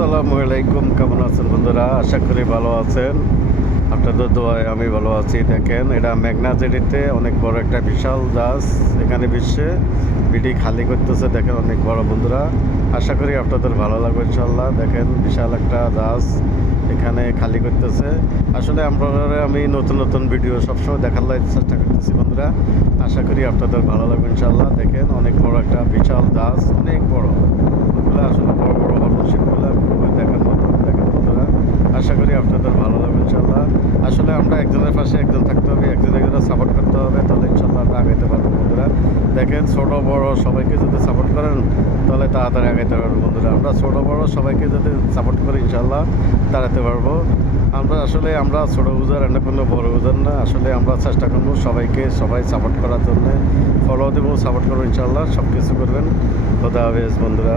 আসসালামু আলাইকুম, কেমন আছেন বন্ধুরা? আশা করি ভালো আছেন। আপনাদের দোয়ায় আমি ভালো আছি। দেখেন, এটা মেঘনা জেটিতে অনেক বড় একটা বিশাল জাহাজ এখানে বিশ্বে বিডি খালি করতেছে। দেখেন অনেক বড় বন্ধুরা, আশা করি আপনাদের ভালো লাগবে ইনশাল্লাহ। দেখেন বিশাল একটা জাহাজ এখানে খালি করতেছে। আসলে আপনারা আমি নতুন নতুন ভিডিও সবসময় দেখার চেষ্টা করতেছি বন্ধুরা, আশা করি আপনাদের ভালো লাগবে ইনশাল্লাহ। দেখেন অনেক বড় একটা বিশাল জাহাজ, অনেক বড়। ওগুলো আসলে বড় বড় হর্নশিপগুলো খুবই দেখার মতো। দেখেন বন্ধুরা, আশা করি আপনাদের ভালো লাগবে ইনশাল্লাহ। আসলে আমরা একজনের পাশে একজন থাকতে হবে, একজনের সাপোর্ট করতে হবে, তাহলে ইনশাল্লাহ আমরা আগাইতে পারবো বন্ধুরা। দেখেন ছোট বড় সবাইকে যদি সাপোর্ট করেন তাহলে তাড়াতাড়ি আগাইতে পারবো বন্ধুরা। আমরা ছোট বড় সবাইকে যদি সাপোর্ট করি ইনশাল্লাহ দাঁড়াতে পারবো। আমরা ছোট বুঝার না কোনো বড় বুঝার না, আসলে আমরা চেষ্টা করবো সবাইকে সবাই সাপোর্ট করার জন্য। ফলো দেবো, সাপোর্ট করবো ইনশাল্লাহ, সব কিছু করবেন। খোদা হাফেজ বন্ধুরা।